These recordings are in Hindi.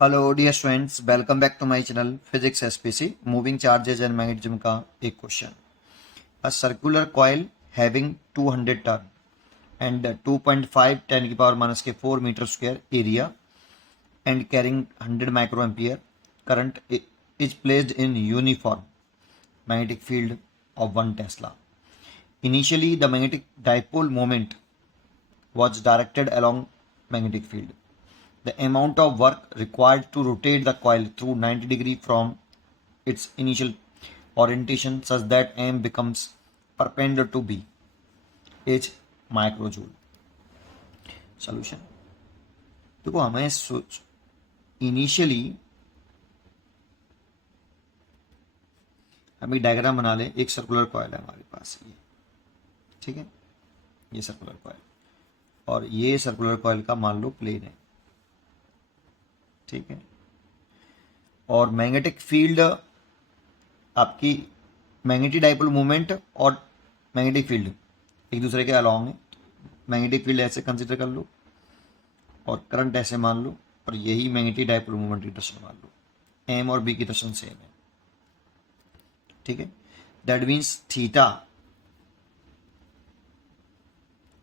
Hello dear students, welcome back to my channel physics SPC. Moving charges and magnetism का एक question. A circular coil having 200 turn and 2.5 10 की पावर माइनस के 4 metre square area and carrying 100 micro ampere current is placed in uniform magnetic field of 1 Tesla. Initially, the magnetic dipole moment was directed along magnetic field. The amount of work required to rotate the coil through 90 degrees from its initial orientation such that M becomes perpendicular to B is microjoule. Solution. देखो हमें इनिशियली हम एक डायग्राम बना लें। एक सर्कुलर कॉइल है हमारे पास, ये ठीक है, ये सर्कुलर कॉइल और ये सर्कुलर कॉइल का मान लो प्लेन है, ठीक है। और मैग्नेटिक फील्ड आपकी मैग्नेटिक डाइपोल मूवमेंट और मैग्नेटिक फील्ड एक दूसरे के अलॉन्ग है। मैग्नेटिक फील्ड ऐसे कंसिडर कर लो और करंट ऐसे मान लो, और यही मैग्नेटिक डाइपोल मूवमेंट की डायरेक्शन मान लो। एम और बी की डायरेक्शन सेम है, ठीक है। That means theta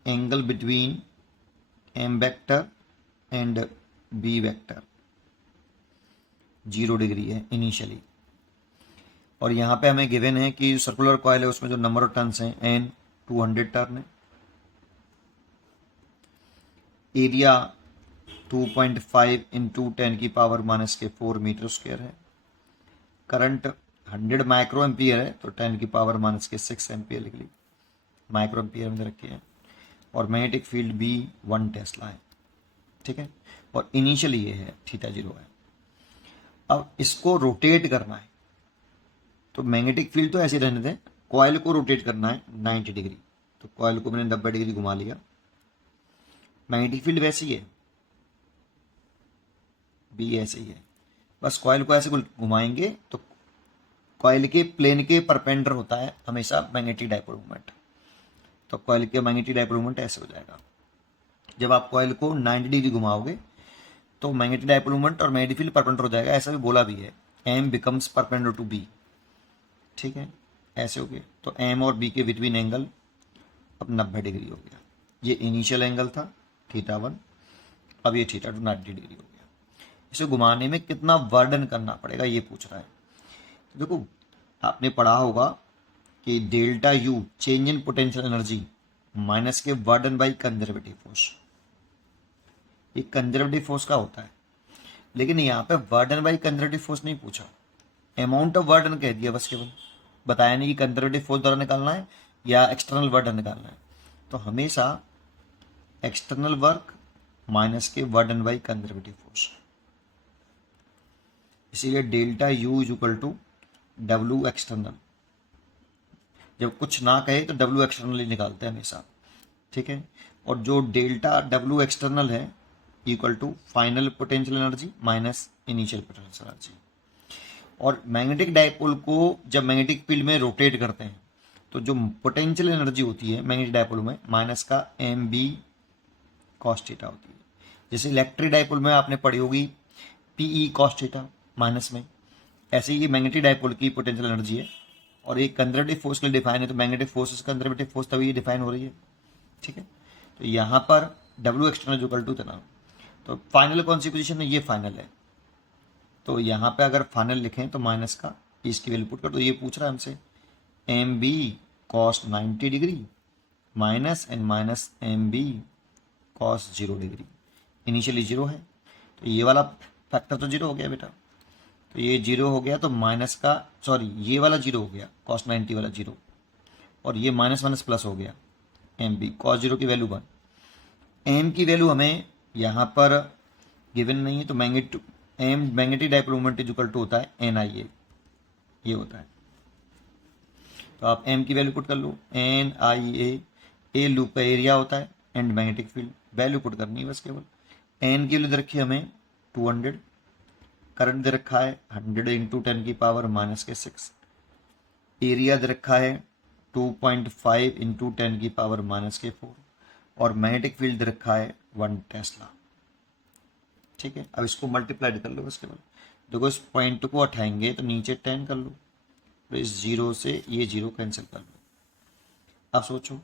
angle between M vector and B vector 0 degree है इनिशियली। और यहाँ पे हमें गिवन है कि सर्कुलर कॉइल है उसमें जो नंबर ऑफ टर्न्स हैं एन 200 टर्न है, एरिया 2.5 इंटू 10 की पावर माइनस के 4 मीटर स्क्वायर है, करंट 100 माइक्रो एम्पियर है तो 10 की पावर माइनस के 6 एम्पियर लिख ली, माइक्रो एम्पियर में रखे हैं। और मैग्नेटिक फील्ड भी 1 टेस्ला है, ठीक है। और इनिशियली ये है थीटा 0 है। अब इसको रोटेट करना है तो मैग्नेटिक फील्ड तो ऐसे रहने दें, कॉइल को रोटेट करना है 90 डिग्री। तो कॉइल को मैंने 90 डिग्री घुमा लिया। मैग्नेटिक फील्ड वैसी है, बी ऐसे ही है, बस कॉइल को ऐसे घुमाएंगे तो कॉइल के प्लेन के परपेंडिकुलर होता है हमेशा मैग्नेटिक डाइपोल मूवमेंट। तो कॉइल के मैग्नेटिक डाइपोल मूवमेंट ऐसे हो जाएगा। जब आप कॉइल को 90 डिग्री घुमाओगे तो मैग्नेटिक डाइपोल मूवमेंट और मैग्नेटिक फील्ड परपेंडिकुलर हो जाएगा। ऐसा भी बोला भी है, M becomes perpendicular to B, ठीक है। ऐसे हो गए तो एम और बी के बिटवीन एंगल अब 90 डिग्री हो गया। ये इनिशियल एंगल था थीटा 1, अब ये थीटा 2 90 डिग्री हो गया। इसे घुमाने में कितना वर्डन करना पड़ेगा ये पूछ रहा है। तो देखो आपने पढ़ा होगा कि delta U change in potential energy minus के वर्डन बाई कंजर्वेटिव फोर्स। ये कंजर्वेटिव फोर्स का होता है, लेकिन यहाँ पे वर्डन बाई कंजर्वेटिव फोर्स नहीं पूछा, अमाउंट ऑफ वर्डन कह दिया बस, केवल बताया नहीं कि कंजर्वेटिव फोर्स द्वारा निकालना है या एक्सटर्नल वर्डन निकालना है। तो हमेशा एक्सटर्नल वर्क माइनस के वर्डन बाई कंजर्वेटिव फोर्स, इसीलिए delta U is equal to W external. जब कुछ ना कहे तो डब्ल्यू एक्सटर्नल ही निकालते हैं हमेशा, ठीक है। और जो डेल्टा डब्ल्यू एक्सटर्नल है equal to final potential energy minus initial potential energy. और मैग्नेटिक डाइपोल को जब मैग्नेटिक फील्ड में रोटेट करते हैं तो जो पोटेंशियल एनर्जी होती है मैग्नेटिक डाइपोल में माइनस का एम बी कॉस थीटा होती है। जैसे इलेक्ट्रिक डाइपोल में आपने पढ़ी होगी पीई कॉस थीटा माइनस में, ऐसे ही मैग्नेटिक डाइपोल की पोटेंशियल एनर्जी है। और एक कंजर्वेटिव फोर्स के लिए डिफाइन है तो मैग्नेटिक फोर्स कंजर्वेटिव फोर्स तभी ये डिफाइन हो रही है, ठीक है। तो यहाँ पर डब्ल्यू एक्सटर्नल इक्वल टू इतना, तो फाइनल कौन सी पोजीशन है, ये फाइनल है। तो यहाँ पे अगर फाइनल लिखें तो माइनस का इसकी वैल्यू पुट कर, तो ये पूछ रहा है हमसे M B cos 90 degree minus and minus M B cos 0 degree. Initially 0 है तो ये वाला फैक्टर तो 0 हो गया बेटा, तो ये 0 हो गया तो माइनस का सॉरी ये वाला 0 हो गया कॉस 90 वाला 0, और ये माइनस माइनस प्लस हो गया एम बी कॉस 0 की वैल्यू 1। एम की वैल्यू हमें यहाँ पर गिवन नहीं है तो magnetic dipole moment is equal to होता है एन आई ए, ये होता है। तो आप एम की वैल्यू पुट कर लो, एन आई ए लूप का एरिया होता है and magnetic field value put करनी है बस केवल। एन की वैल्यू दे रखी है हमें 200, करंट दे रखा है 100 इंटू 10 की पावर माइनस के 6, एरिया दे रखा है 2.5 इंटू 10 की पावर माइनस के 4, और मैग्नेटिक फील्ड दे रखा है 1 टेस्ला। ठीक है, अब इसको मल्टीप्लाई कर लो बस केवल। देखो इस पॉइंट को उठाएंगे तो नीचे 10 कर लो, तो इस 0 से ये 0 कैंसिल कर लो। अब सोचो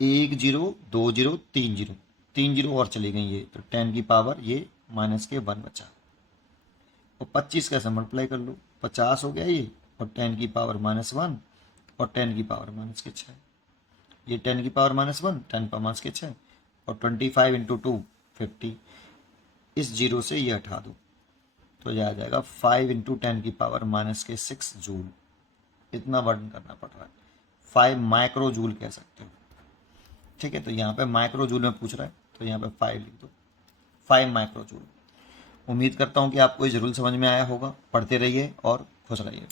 1 0 2 0 3 0, 3 0 और चली गई ये, तो 10 की पावर ये -1 बचा। और 25 कैसे मल्टीप्लाई कर लो, 50 हो गया ये, और 10 की पावर -1 और 10 की पावर -6, ये 10 की पावर -1, 10 पावर -6, और 25 इंटू 2 50। इस 0 से ये हटा दो तो यह आ जाएगा 5 इंटू 10 की पावर -6 जूल। इतना वर्णन करना पड़ रहा है, 5 माइक्रो जूल कह सकते हो। ठीक है, तो यहाँ पे माइक्रो जूल में पूछ रहा है तो यहाँ पे 5 लिख दो, 5 माइक्रो जूल। उम्मीद करता हूँ कि आपको ये जरूर समझ में आया होगा। पढ़ते रहिए और खुश रहिए।